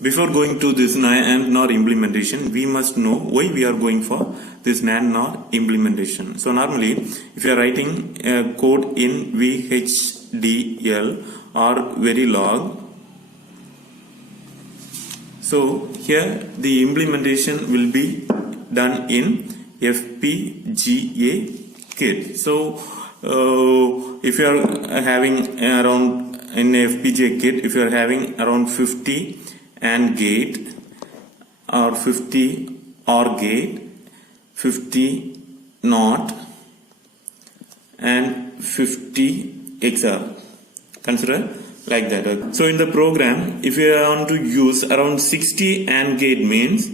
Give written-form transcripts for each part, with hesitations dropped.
before going to this NAND NOR implementation, we must know why we are going for this NAND NOR implementation. So normally, if you are writing a code in VHDL or Verilog, so here the implementation will be done in FPGA kit. So if you are having around in FPGA kit, if you are having around 50 AND gate or 50 OR gate, 50 NOT and 50 XOR, consider like that. So in the program, if you want to use around 60 AND gate means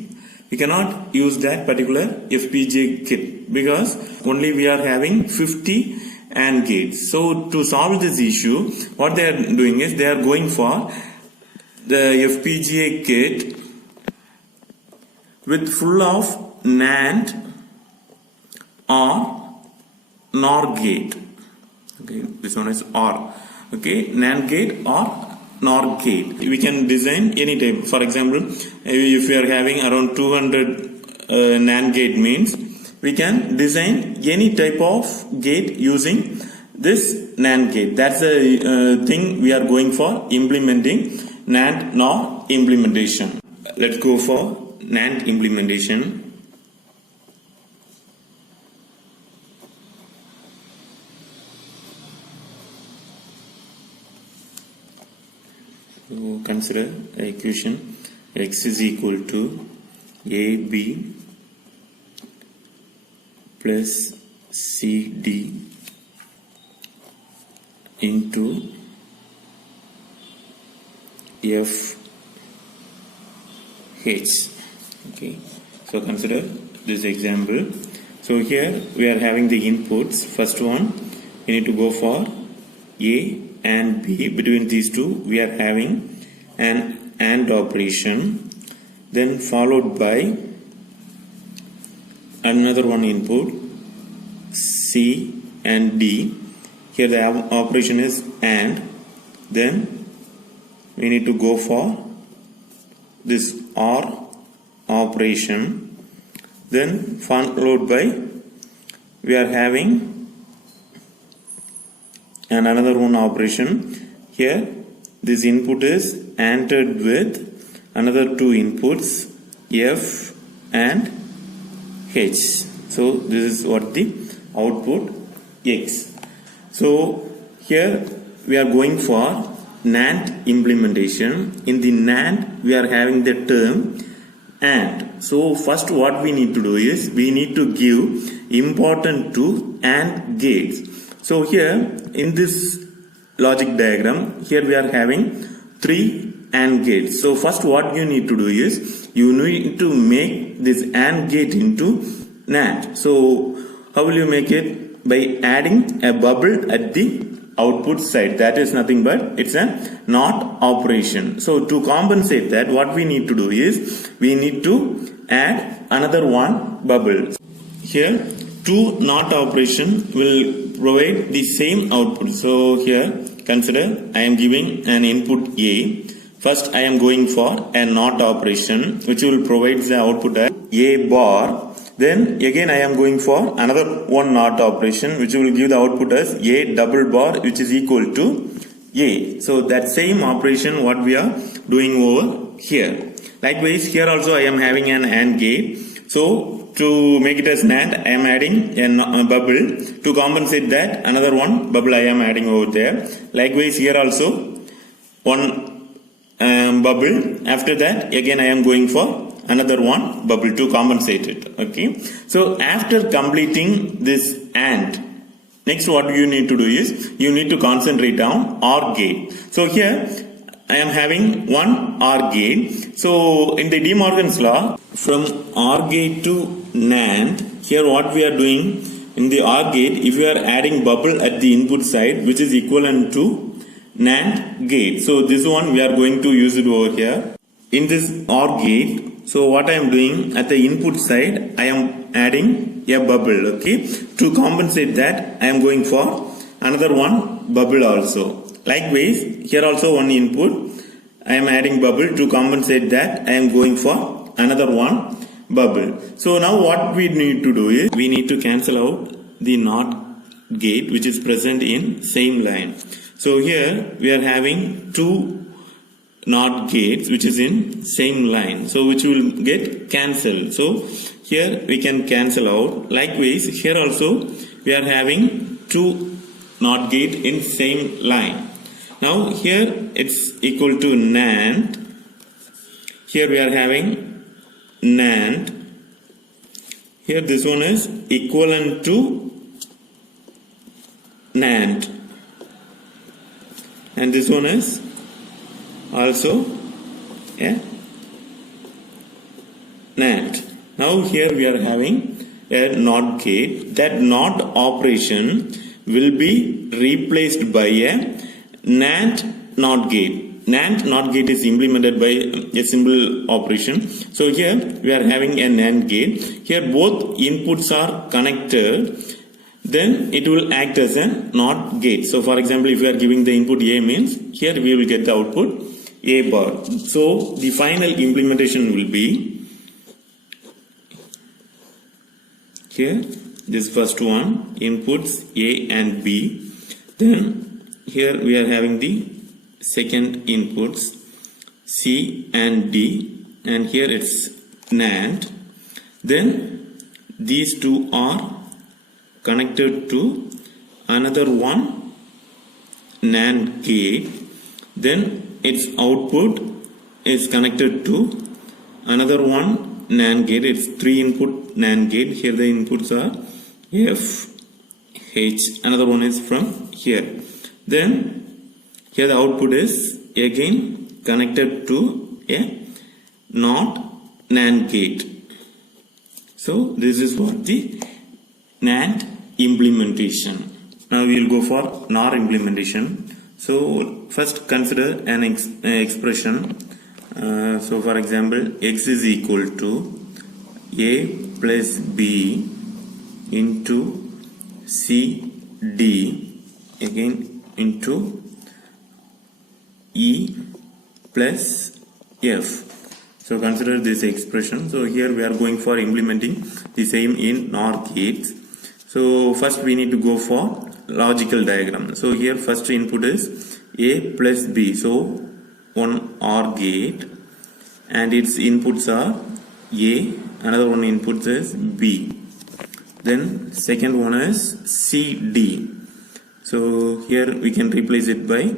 we cannot use that particular FPGA kit because only we are having 50 AND gates. So to solve this issue, what they are doing is they are going for the FPGA kit with full of NAND or NOR gate. Okay, this one is OR. Okay, NAND gate or NOR gate. We can design any type. For example, if we are having around 200 NAND gate means we can design any type of gate using this NAND gate. That's the thing we are going for implementing NAND NOR implementation. Let's go for NAND implementation. So consider the equation x is equal to AB plus CD into FH. Okay, so consider this example. So here we are having the inputs. First one, we need to go for A and B. Between these two we are having an AND operation, then followed by another one input C and D. Here the operation is AND. Then we need to go for this OR operation. Then followed by we are having another one operation. Here this input is ANDed with another two inputs F and H. So this is what the output X. So here we are going for NAND implementation. In the NAND we are having the term AND. So first what we need to do is we need to give importance to AND gates. So here in this logic diagram, here we are having 3 AND gates. So first what you need to do is you need to make this AND gate into NAND. So how will you make it? By adding a bubble at the output side. That is nothing but it's a NOT operation. So to compensate that, what we need to do is we need to add another one bubble. Here two NOT operation will provide the same output. So here consider I am giving an input A. First I am going for a NOT operation which will provide the output as A bar. Then again I am going for another one NOT operation which will give the output as A double bar, which is equal to A. So that same operation what we are doing over here. Likewise here also I am having an AND gate. So to make it as NAND I am adding a bubble. To compensate that, another one bubble I am adding over there. Likewise here also one bubble. After that again I am going for another one bubble to compensate it. Okay, so after completing this AND, next what you need to do is you need to concentrate on OR gate. So here I am having one OR gate. So in the De Morgan's law, from OR gate to NAND, here what we are doing in the OR gate, if you are adding bubble at the input side which is equivalent to NAND gate. So this one we are going to use it over here in this OR gate. So what I am doing at the input side, I am adding a bubble. Okay, to compensate that I am going for another one bubble also. Likewise here also one input I am adding bubble. To compensate that, I am going for another one bubble. So now what we need to do is we need to cancel out the NOT gate which is present in same line. So here we are having two NOT gates which is in same line, so which will get cancelled. So here we can cancel out. Likewise here also we are having two NOT gate in same line. Now here it's equal to NAND. Here we are having NAND. Here this one is equivalent to NAND, and this one is also a NAND. Now here we are having a NOT gate. That NOT operation will be replaced by a NAND NOT gate. NAND NOT gate is implemented by a simple operation. So here we are having a NAND gate. Here both inputs are connected. Then it will act as a NOT gate. So for example, if we are giving the input A means here we will get the output A bar. So the final implementation will be here this first one, inputs A and B. Then here we are having the second inputs C and D, and here it's NAND. Then these two are connected to another one NAND gate. Then its output is connected to another one NAND gate. It's 3 input NAND gate. Here the inputs are F, H. Another one is from here. Then here the output is again connected to a NOT NAND gate. So this is what the NAND implementation. Now we will go for NOR implementation. So first consider an expression. So for example, x is equal to a plus b into c d again into e plus f. So consider this expression. So here we are going for implementing the same in NOR gates. So first we need to go for logical diagram. So here first input is A plus B. So one OR gate and its inputs are A, another one input is B. Then second one is CD. So here we can replace it by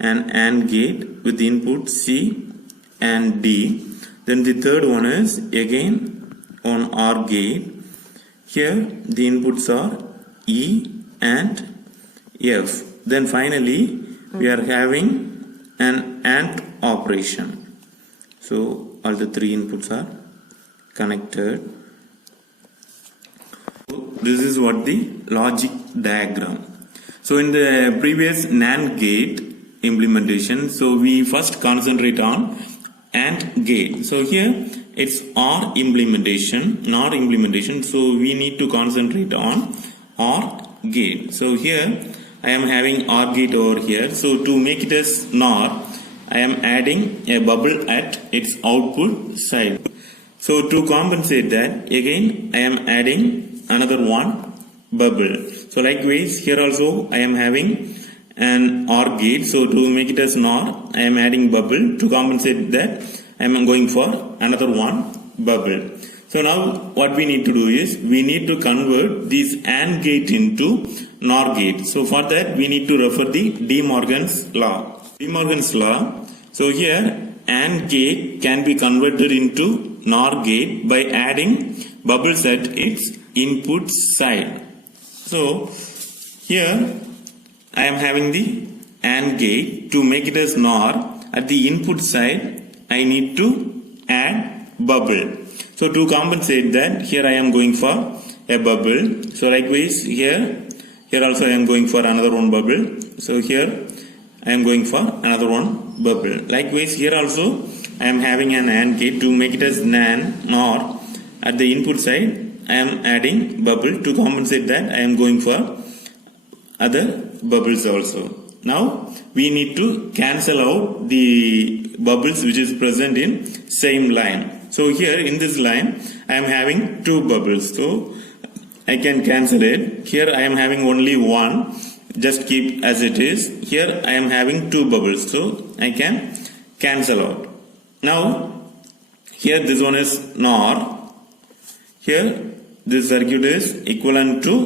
an AND gate with input C and D. Then the third one is again on OR gate. Here the inputs are E and F. Then finally we are having an AND operation. So all the three inputs are connected. So this is what the logic diagram. So in the previous NAND gate implementation, so we first concentrate on AND gate. So here it's OR implementation, NOR implementation. So we need to concentrate on OR gate. So here I am having OR gate over here. So to make it as NOR, I am adding a bubble at its output side. So to compensate that, again I am adding another one bubble. So likewise here also I am having an OR gate. So to make it as NOR, I am adding bubble. To compensate that, I am going for another one bubble. So now what we need to do is we need to convert this AND gate into NOR gate. So for that we need to refer the De Morgan's law. De Morgan's law. So here AND gate can be converted into NOR gate by adding bubbles at its input side. So here I am having the AND gate. To make it as NOR, at the input side I need to add bubble. So to compensate that, here I am going for a bubble. So likewise here also I am going for another one bubble. So here I am going for another one bubble. Likewise here also I am having an AND gate. To make it as NAND NOR, at the input side I am adding bubble. To compensate that, I am going for other bubbles also. Now we need to cancel out the bubbles which is present in same line. So here in this line I am having two bubbles, so I can cancel it. Here I am having only one, just keep as it is. Here I am having two bubbles, so I can cancel out. Now here this one is NOR. Here this circuit is equivalent to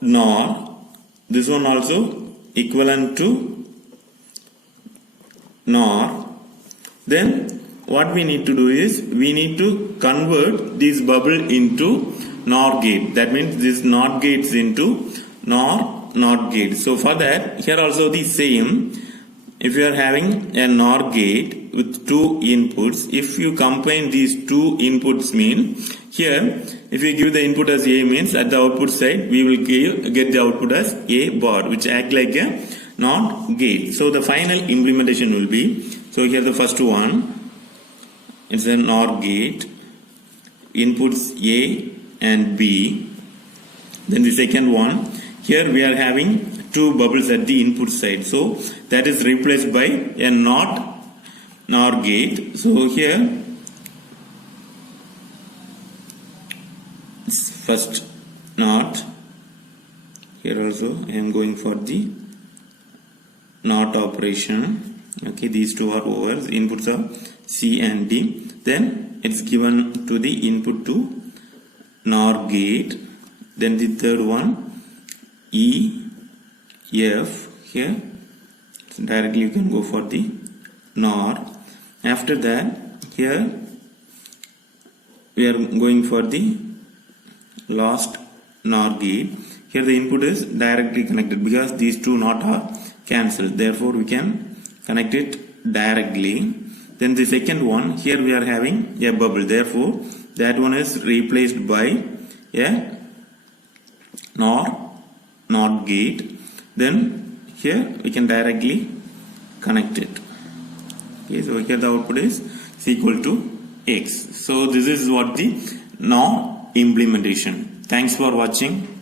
NOR. This one also equivalent to NOR. Then what we need to do is we need to convert this bubble into NOR gate. That means this NOT gates into NOT gate. So for that, here also the same. If you are having a NOR gate with two inputs, if you combine these two inputs, mean here if you give the input as A, means at the output side we will get the output as A bar, which act like a NOT gate. So the final implementation will be, so here the first one, it's a NOR gate, inputs A and B. Then the second one, here we are having two bubbles at the input side, so that is replaced by a NOR gate. So here first NOT, here also I am going for the NOT operation. Okay, these two are over, the inputs are C and D. Then it's given to the input to NOR gate. Then the third one E, F, here so directly you can go for the NOR. After that, here we are going for the last NOR gate. Here the input is directly connected because these two NOT are cancelled, therefore we can connect it directly. Then the second one, here we are having a bubble, therefore that one is replaced by a NOT gate. Then here we can directly connect it. Okay, so here the output is equal to X. So this is what the NOR implementation. Thanks for watching.